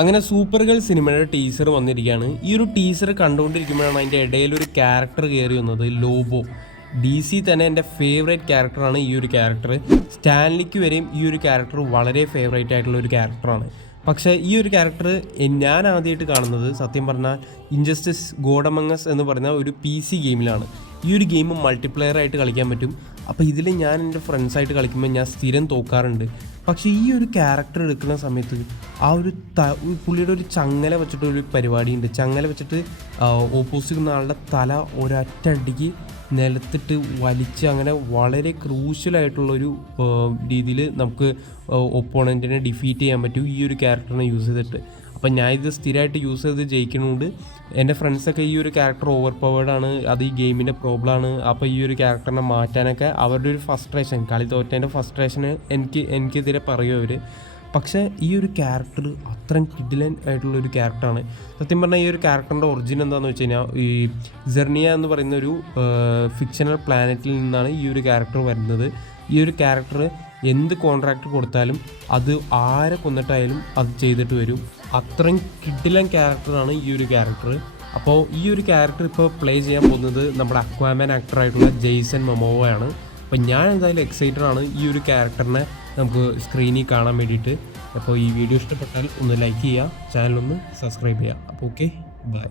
അങ്ങനെ super girl സിനിമയുടെ teaser വന്നിരിക്കുകയാണ്. ഈ ഒരു ടീസർ കണ്ടുകൊണ്ടിരിക്കുമ്പോഴാണ് അതിൻ്റെ ഇടയിലൊരു ക്യാരക്ടർ കയറി വന്നത്, ലോബോ. DC തന്നെ എൻ്റെ ഫേവറേറ്റ് ക്യാരക്ടറാണ് ഈ ഒരു ക്യാരക്ടർ. സ്റ്റാൻലിക്ക് വരെയും ഈ ഒരു ക്യാരക്ടർ വളരെ ഫേവറേറ്റ് ആയിട്ടുള്ള ഒരു ക്യാരക്ടറാണ്. പക്ഷേ ഈ ഒരു ക്യാരക്ടർ ഞാൻ ആദ്യമായിട്ട് കാണുന്നത് സത്യം പറഞ്ഞാൽ ഇൻജസ്റ്റിസ് ഗോഡ് അമംഗ് അസ് എന്ന് പറയുന്ന ഒരു PC ഗെയിമിലാണ്. ഈ ഒരു ഗെയിം മൾട്ടിപ്ലെയർ ആയിട്ട് കളിക്കാൻ പറ്റും. അപ്പോൾ ഇതിൽ ഞാൻ എൻ്റെ ഫ്രണ്ട്സായിട്ട് കളിക്കുമ്പോൾ ഞാൻ സ്ഥിരം തോക്കാറുണ്ട്. പക്ഷേ ഈ ഒരു ക്യാരക്ടർ എടുക്കുന്ന സമയത്ത് ആ ഒരു പുള്ളിയുടെ ഒരു ചങ്ങല വെച്ചിട്ട് ഒരു പരിപാടിയുണ്ട്. ചങ്ങല വെച്ചിട്ട് ഓപ്പോസിറ്റ് നിന്ന ആളുടെ തല ഒരൊറ്റടിക്ക് നിലത്തിട്ട് വലിച്ച് അങ്ങനെ വളരെ ക്രൂഷ്യലായിട്ടുള്ളൊരു രീതിയിൽ നമുക്ക് ഒപ്പോണൻറ്റിനെ ഡിഫീറ്റ് ചെയ്യാൻ പറ്റും ഈ ഒരു ക്യാരക്ടറിനെ യൂസ് ചെയ്തിട്ട്. അപ്പം ഞാൻ ഇത് സ്ഥിരമായിട്ട് യൂസ് ചെയ്ത് ജയിക്കണോണ്ട് എൻ്റെ ഫ്രണ്ട്സൊക്കെ ഈ ഒരു ക്യാരക്ടർ ഓവർ പവേർഡാണ്, അത് ഈ ഗെയിമിൻ്റെ പ്രോബ്ലമാണ്. അപ്പോൾ ഈ ഒരു ക്യാരക്ടറിനെ മാറ്റാനൊക്കെ അവരുടെ ഒരു ഫസ്ട്രേഷൻ, കളി തോറ്റേൻ്റെ ഫസ്ട്രേഷന് എനിക്കെതിരെ പറയും അവർ. പക്ഷേ ഈ ഒരു ക്യാരക്ടർ അത്രയും കിഡിലൻ ആയിട്ടുള്ളൊരു ക്യാരക്ടറാണ്. സത്യം പറഞ്ഞാൽ ഈ ഒരു ക്യാരക്ടറിൻ്റെ ഒറിജിൻ എന്താണെന്ന് വെച്ച് കഴിഞ്ഞാൽ ഈ സെർണിയ എന്ന് പറയുന്ന ഒരു ഫിക്ഷണൽ പ്ലാനറ്റിൽ നിന്നാണ് ഈ ഒരു ക്യാരക്ടർ വരുന്നത്. ഈ ഒരു ക്യാരക്ടർ എന്ത് കോൺട്രാക്ട് കൊടുത്താലും അത് ആരെ കൊന്നിട്ടായാലും അത് ചെയ്തിട്ട് വരും. അത്രയും കിഡിലൻ ക്യാരക്ടറാണ് ഈ ഒരു ക്യാരക്ടർ. അപ്പോൾ ഈ ഒരു ക്യാരക്ടർ ഇപ്പോൾ പ്ലേ ചെയ്യാൻ പോകുന്നത് നമ്മുടെ അക്വാമാൻ ആക്ടറായിട്ടുള്ള ജെയ്സൺ മൊമോവയാണ്. അപ്പോൾ ഞാൻ എന്തായാലും എക്സൈറ്റഡ് ആണ് ഈ ഒരു ക്യാരക്ടറിനെ നമുക്ക് സ്ക്രീനിൽ കാണാൻ വേണ്ടിയിട്ട്. അപ്പോൾ ഈ വീഡിയോ ഇഷ്ടപ്പെട്ടാൽ ഒന്ന് ലൈക്ക് ചെയ്യുക, ചാനലൊന്ന് സബ്സ്ക്രൈബ് ചെയ്യുക. അപ്പോൾ ഓക്കെ, ബൈ.